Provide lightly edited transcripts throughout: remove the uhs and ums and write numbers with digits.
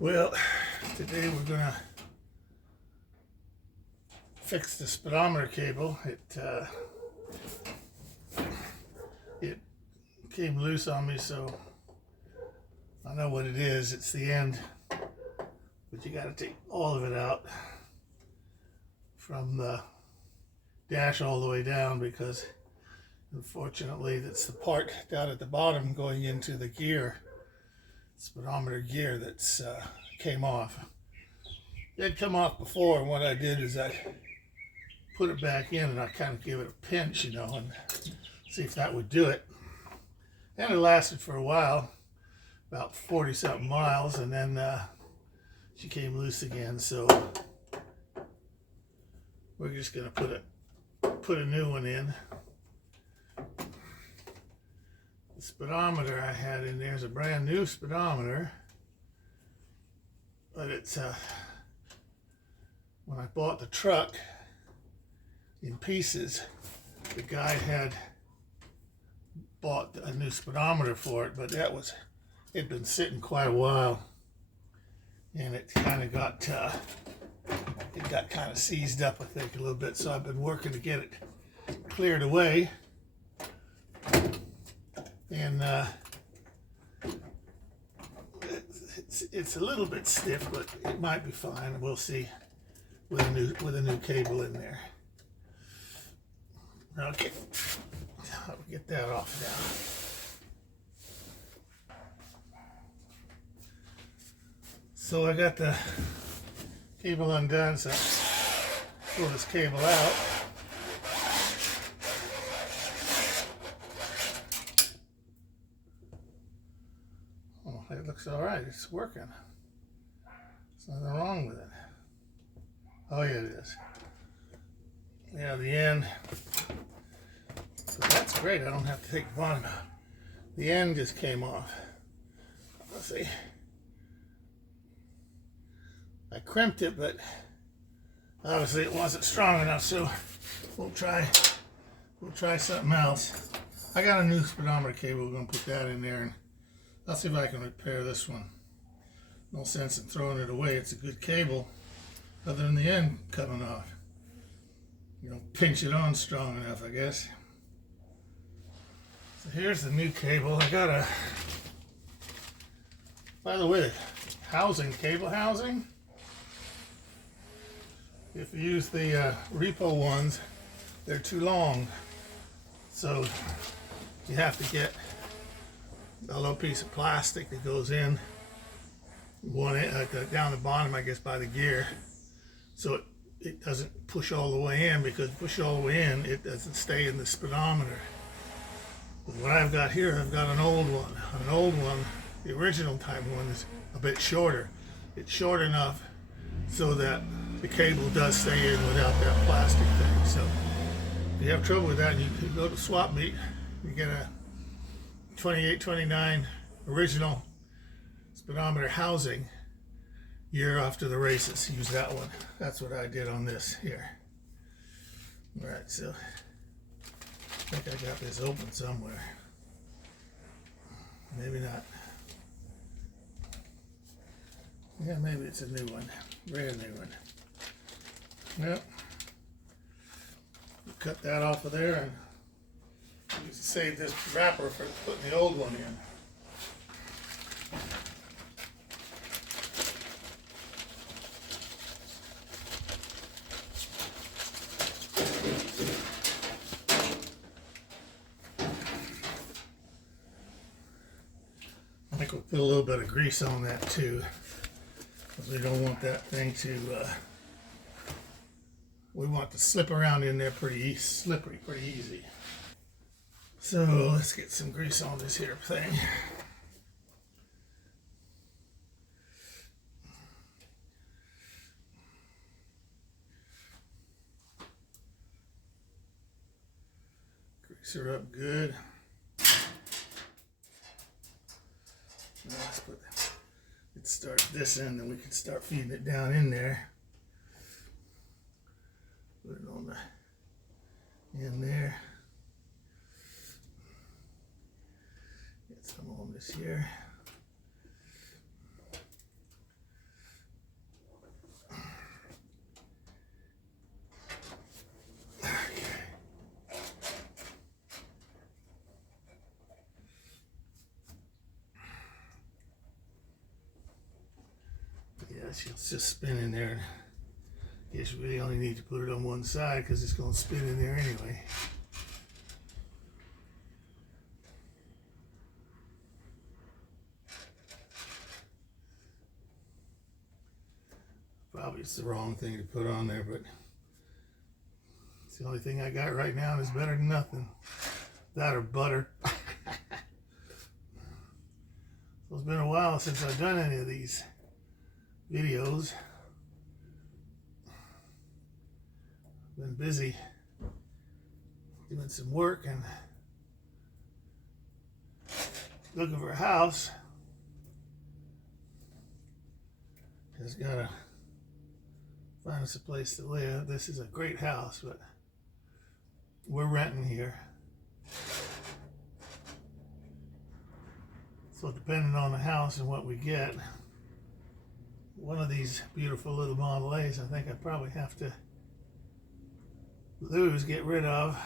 Well, today we're gonna fix the speedometer cable. It came loose on me, so I know what it is. It's the end, but you got to take all of it out from the dash all the way down, because unfortunately that's the part down at the bottom going into the gear, speedometer gear, that's came off. It had come off before, and what I did is I put it back in and I kind of gave it a pinch, and see if that would do it. And it lasted for a while, about 40 something miles, and then she came loose again. So we're just gonna put a new one in. The speedometer I had in there is a brand new speedometer, but it's when I bought the truck in pieces, the guy had bought a new speedometer for it, but it'd been sitting quite a while, and it kind of got kind of seized up, I think, a little bit. So I've been working to get it cleared away, and it's a little bit stiff, but it might be fine. We'll see with a new cable in there. Okay, I'll get that off now. So I got the cable undone, so pull this cable out. Oh, it looks all right. It's working. There's nothing wrong with it. Oh yeah, it is. Yeah, the end. So that's great. I don't have to take the bottom out. The end just came off. Let's see. I crimped it, but obviously it wasn't strong enough, so we'll try something else. I got a new speedometer cable. We're gonna put that in there, and I'll see if I can repair this one. No sense in throwing it away. It's a good cable, other than the end coming off. You don't pinch it on strong enough, I guess. So here's the new cable. I got a, by the way, cable housing. If you use the repo ones, they're too long. So you have to get a little piece of plastic that goes in down the bottom, I guess, by the gear, so it doesn't push all the way in, because push all the way in, it doesn't stay in the speedometer. But what I've got here, I've got an old one. An old one, the original type one, is a bit shorter. It's short enough so that the cable does stay in without that plastic thing. So if you have trouble with that, you can go to swap meet. You get a 28-29 original speedometer housing. You're off to the races. Use that one. That's what I did on this here. All right, so I think I got this open somewhere. Maybe not. Yeah, maybe it's a new one. Brand new one. Yep. Cut that off of there, and you save this wrapper for putting the old one in. I think we'll put a little bit of grease on that too, because we don't want that thing to, we want to slip around in there pretty slippery, pretty easy. So let's get some grease on this here thing. Grease her up good. Let's start this end, and we can start feeding it down in there. Put it on the end there. Get some on this here. she'll just spin in there. I guess you really only need to put it on one side because it's going to spin in there anyway. Probably it's the wrong thing to put on there, but it's the only thing I got right now and it's better than nothing. That or butter. So it's been a while since I've done any of these videos. Been busy doing some work and looking for a house. Just gotta find us a place to live. This is a great house, but we're renting here. So depending on the house and what we get, one of these beautiful little Model A's, I think I probably have to get rid of,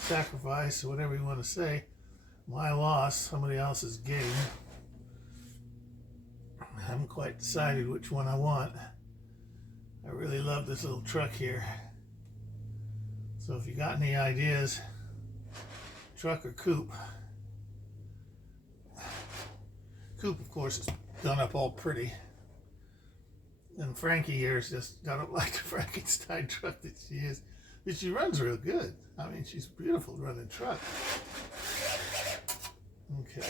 sacrifice, or whatever you want to say. My loss, somebody else's gain. I haven't quite decided which one I want. I really love this little truck here. So if you got any ideas, truck or coupe. Coupe, of course, is done up all pretty. And Frankie here is just, I don't like the Frankenstein truck that she is. But she runs real good. I mean, she's a beautiful running truck. Okay. Okay.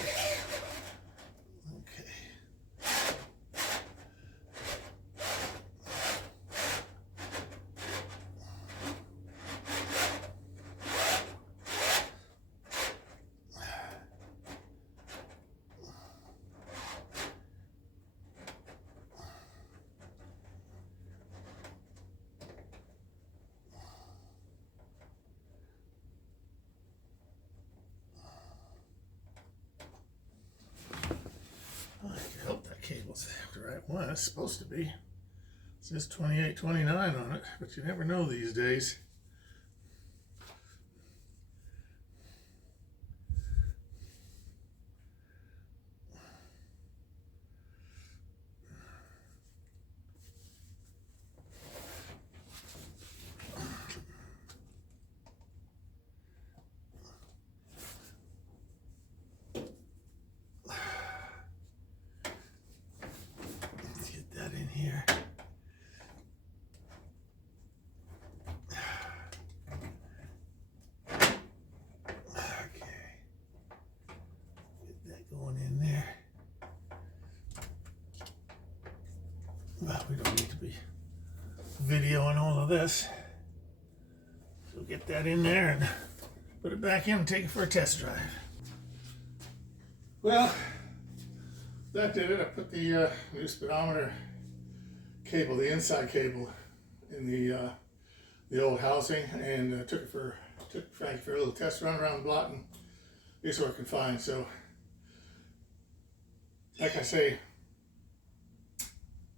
I hope that cable's the right one. It's supposed to be. It says 2829 on it, but you never know these days. Here. Okay. Get that going in there. Well, we don't need to be videoing all of this. So get that in there and put it back in and take it for a test drive. Well, that did it. I put the new speedometer cable, the inside cable, in the old housing, and took Frank for a little test run around the block, and it's working fine. So, like I say,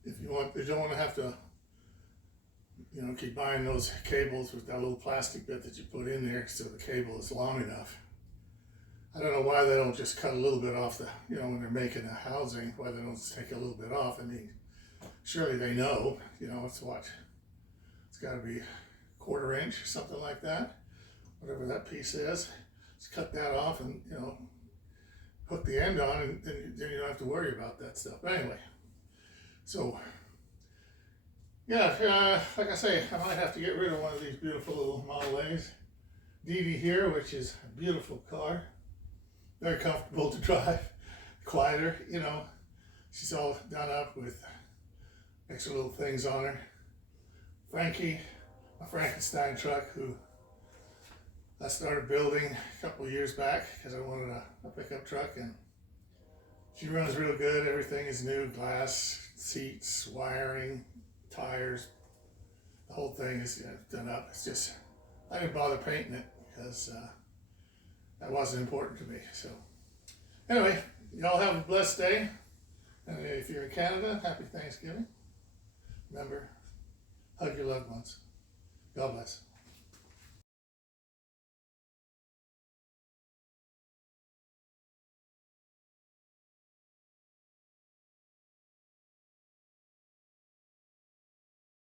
if you don't want to have to, keep buying those cables with that little plastic bit that you put in there so the cable is long enough. I don't know why they don't just cut a little bit off the, when they're making a housing, why they don't just take a little bit off. I mean, surely they know, it's got to be 1/4 inch or something like that, whatever that piece is. Just cut that off and, hook the end on, and then you don't have to worry about that stuff. But anyway, so, yeah, like I say, I might have to get rid of one of these beautiful little Model A's. Dee Dee here, which is a beautiful car, very comfortable to drive, quieter, she's all done up with extra little things on her. Frankie, my Frankenstein truck, who I started building a couple of years back because I wanted a pickup truck, and she runs real good. Everything is new, glass, seats, wiring, tires, the whole thing is done up. It's just, I didn't bother painting it because that wasn't important to me. So anyway, y'all have a blessed day, and if you're in Canada, happy Thanksgiving. Remember, hug your loved ones. God bless.